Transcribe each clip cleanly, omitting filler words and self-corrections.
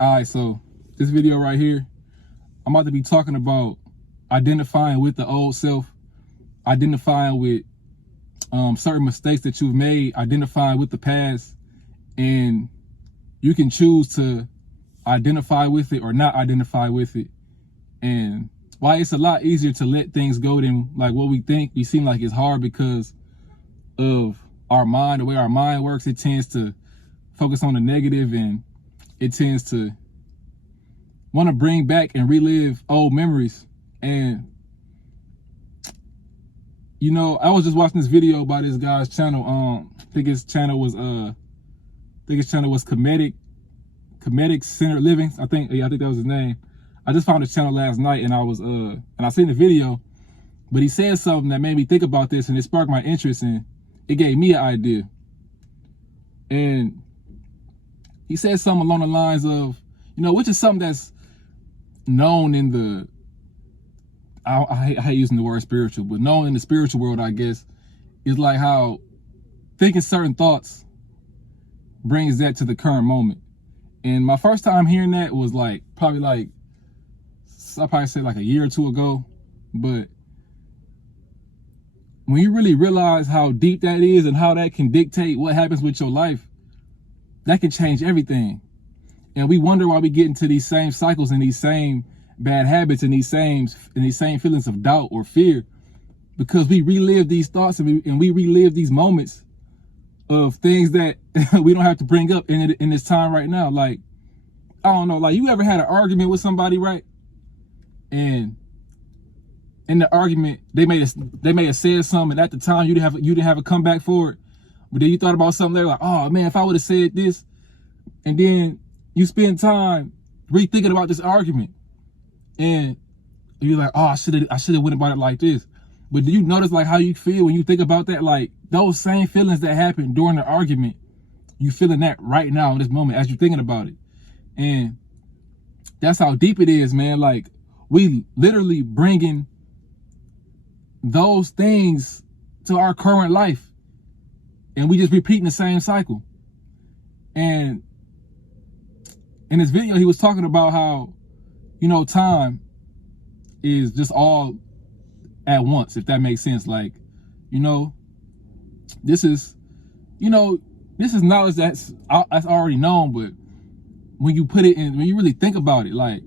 All right, so this video right here, I'm about to be talking about identifying with the old self, identifying with certain mistakes that you've made, identifying with the past, and you can choose to identify with it or not identify with it. And why it's a lot easier to let things go than like what we think. We seem like it's hard because of our mind, the way our mind works. It tends to focus on the negative, and it tends to want to bring back and relive old memories. And you know, I was just watching this video by this guy's channel. I think his channel was Comedic Centered Living. I think that was his name. I just found his channel last night, and I seen the video, but he said something that made me think about this, and it sparked my interest, and it gave me an idea. And he said something along the lines of, you know, which is something that's known in the, I hate using the word spiritual, but known in the spiritual world, I guess, is like how thinking certain thoughts brings that to the current moment. And my first time hearing that was I'll probably say like a year or two ago. But when you really realize how deep that is and how that can dictate what happens with your life, that can change everything. And we wonder why we get into these same cycles and these same bad habits and these same feelings of doubt or fear, because we relive these thoughts and we relive these moments of things that we don't have to bring up in this time right now. Like, I don't know, like, you ever had an argument with somebody, right? And in the argument, they may have said something, and at the time you didn't have a comeback for it. But then you thought about something, they're like, oh man, if I would have said this, and then you spend time rethinking about this argument, and you're like, oh, I should have went about it like this. But do you notice like how you feel when you think about that? Like those same feelings that happened during the argument, you feeling that right now in this moment as you're thinking about it. And that's how deep it is, man. Like, we literally bringing those things to our current life, and we just repeating the same cycle. And in this video, he was talking about how, you know, time is just all at once, if that makes sense. Like, you know, this is knowledge that's already known, but when you put it in, when you really think about it, like,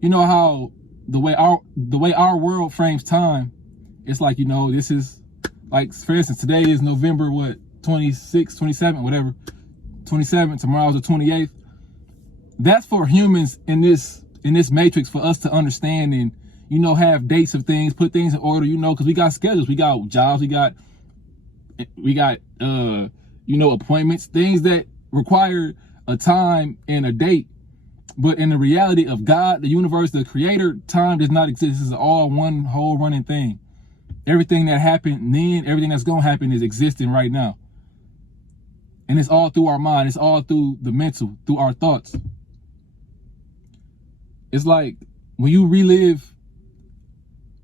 you know how the way our world frames time, it's like, you know, this is like, for instance, today is November 26, 27, whatever, 27, tomorrow's the 28th. That's for humans in this matrix, for us to understand and, you know, have dates of things, put things in order, you know, because we got schedules, we got jobs, we got you know, appointments, things that require a time and a date. But in the reality of God, the universe, the creator, time does not exist. This is all one whole running thing. Everything that happened then, everything that's going to happen is existing right now. And it's all through our mind. It's all through the mental, through our thoughts. It's like when you relive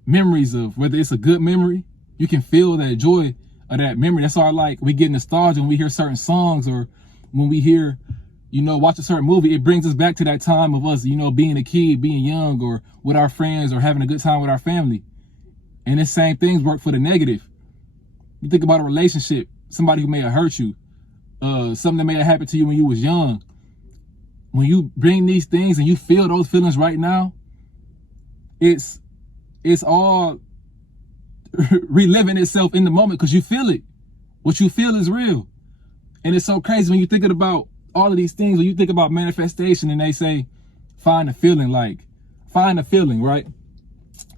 memories of, whether it's a good memory, you can feel that joy of that memory. That's why, like, we get nostalgia when we hear certain songs, or when we hear, you know, watch a certain movie. It brings us back to that time of us, you know, being a kid, being young, or with our friends, or having a good time with our family. And the same things work for the negative. You think about a relationship, somebody who may have hurt you, something that may have happened to you when you was young. When you bring these things and you feel those feelings right now, it's all reliving itself in the moment, because you feel it. What you feel is real. And it's so crazy when you're thinking about all of these things, when you think about manifestation, and they say, find a feeling, like, find a feeling, right?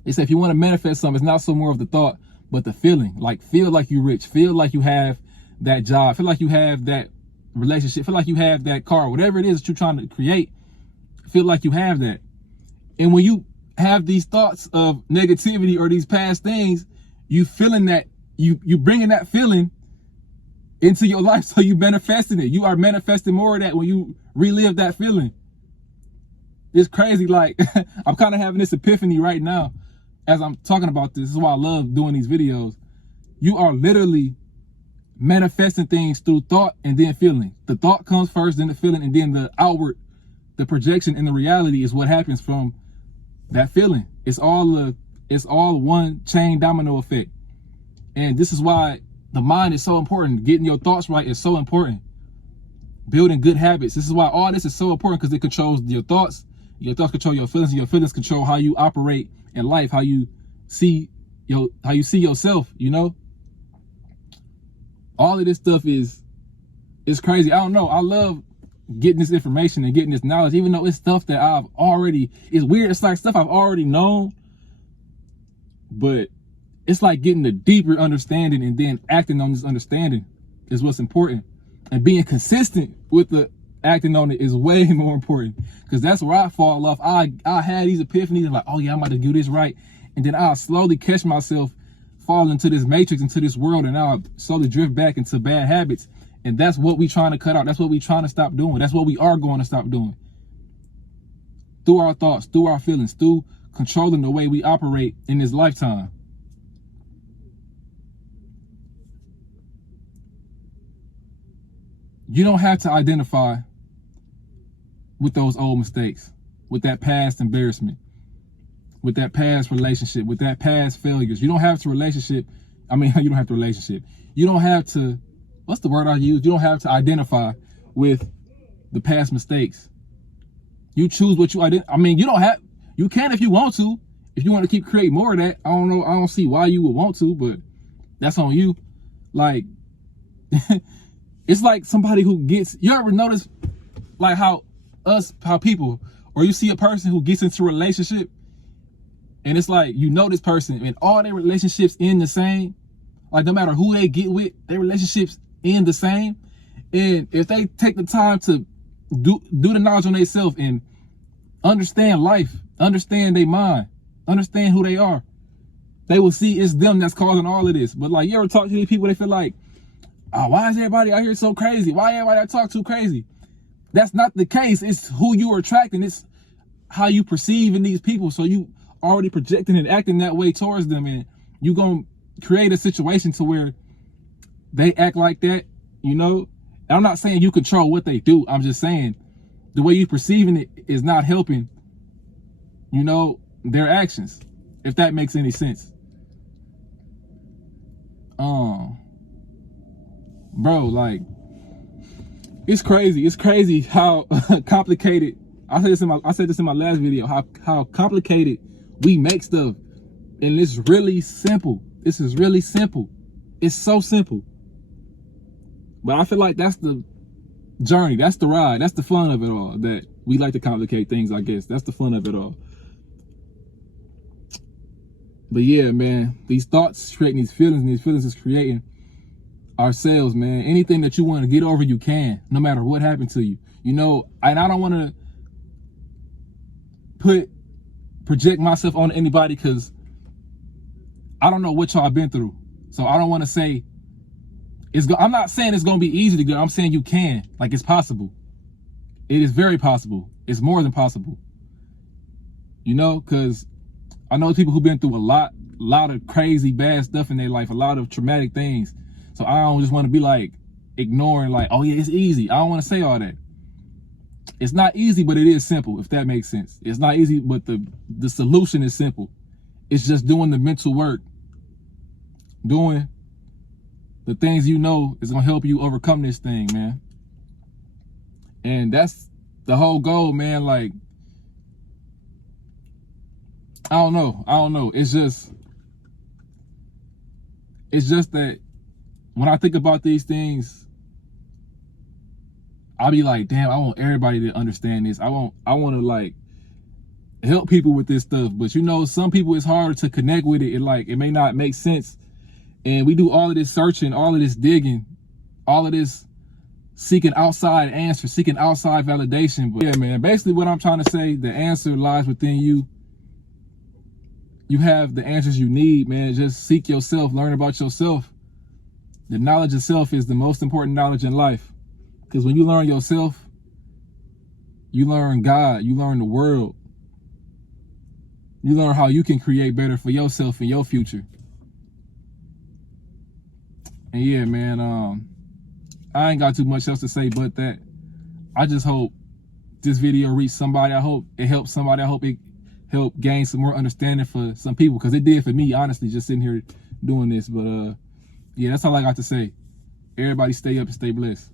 They say if you want to manifest something, it's not so more of the thought, but the feeling. Like, feel like you're rich, feel like you have that job, feel like you have that relationship, feel like you have that car, whatever it is that you're trying to create, feel like you have that. And when you have these thoughts of negativity or these past things, you feeling that, you bringing that feeling into your life, so you manifesting it. You are manifesting more of that when you relive that feeling. It's crazy. Like, I'm kind of having this epiphany right now as I'm talking about this. This is why I love doing these videos. You are literally manifesting things through thought and then feeling. The thought comes first, then the feeling, and then the outward the projection and the reality is what happens from that feeling. It's all one chain domino effect. And this is why the mind is so important. Getting your thoughts right is so important. Building good habits. This is why all this is so important, because it controls your thoughts. Your thoughts control your feelings, and your feelings control how you operate in life, how you see yourself, you know? All of this stuff is crazy. I don't know. I love getting this information and getting this knowledge, even though it's stuff that it's weird. It's like stuff I've already known, but it's like getting a deeper understanding and then acting on this understanding is what's important. And being consistent with the acting on it is way more important, because that's where I fall off. I had these epiphanies and like, oh yeah, I'm about to do this right. And then I'll slowly catch myself fall into this matrix, into this world, and I'll slowly drift back into bad habits. And that's what we trying to cut out. That's what we trying to stop doing. That's what we are going to stop doing. Through our thoughts, through our feelings, through controlling the way we operate in this lifetime. You don't have to identify with those old mistakes, with that past embarrassment, with that past relationship, with that past failures. You don't have to you don't have to You don't have to, what's the word I use? You don't have to identify with the past mistakes. You choose what you you can if you want to. If you want to keep creating more of that, I don't know. I don't see why you would want to, but that's on you. Like, it's like somebody who you ever notice like how people, or you see a person who gets into a relationship and it's like, you know, this person and all their relationships end the same. Like, no matter who they get with, their relationships end the same. And if they take the time to do the knowledge on themselves and understand life, understand their mind, understand who they are, they will see it's them that's causing all of this. But like, you ever talk to these people, they feel like, oh, why is everybody out here so crazy? Why everybody I talk too crazy? That's not the case. It's who you are attracting. It's how you perceive in these people. So you already projecting and acting that way towards them, and you gonna create a situation to where they act like that, you know? And I'm not saying you control what they do. I'm just saying the way you perceiving it is not helping, you know, their actions, if that makes any sense. Bro, like, it's crazy. It's crazy how complicated. I said this in my last video. How complicated we make stuff, and it's really simple. This is really simple. It's so simple. But I feel like that's the journey. That's the ride. That's the fun of it all. That we like to complicate things. I guess that's the fun of it all. But yeah, man, these thoughts creating these feelings, and these feelings is creating ourselves, man. Anything that you want to get over, you can, no matter what happened to you, you know. And I don't want to project myself on anybody, because I don't know what y'all been through. So I don't want to say I'm not saying it's going to be easy to get. I'm saying you can. Like, it's possible. It is very possible. It's more than possible. You know, because I know people who've been through a lot of crazy bad stuff in their life, a lot of traumatic things. So I don't just want to be like ignoring, like, oh yeah, it's easy. I don't want to say all that. It's not easy, but it is simple, if that makes sense. It's not easy, but the solution is simple. It's just doing the mental work, doing the things you know is gonna help you overcome this thing, man. And that's the whole goal, man. Like, I don't know. It's just that when I think about these things, I'll be like, damn, I want everybody to understand this. I want to like help people with this stuff. But you know, some people, it's harder to connect with it. It may not make sense. And we do all of this searching, all of this digging, all of this seeking outside answers, seeking outside validation. But yeah, man, basically what I'm trying to say, the answer lies within you. You have the answers you need, man. Just seek yourself, learn about yourself. The knowledge of self is the most important knowledge in life. Because when you learn yourself, you learn God, you learn the world. You learn how you can create better for yourself and your future. And yeah, man, I ain't got too much else to say but that. I just hope this video reach somebody. I hope it helps somebody. I hope it helped gain some more understanding for some people, because it did for me, honestly, just sitting here doing this. But yeah, that's all I got to say. Everybody stay up and stay blessed.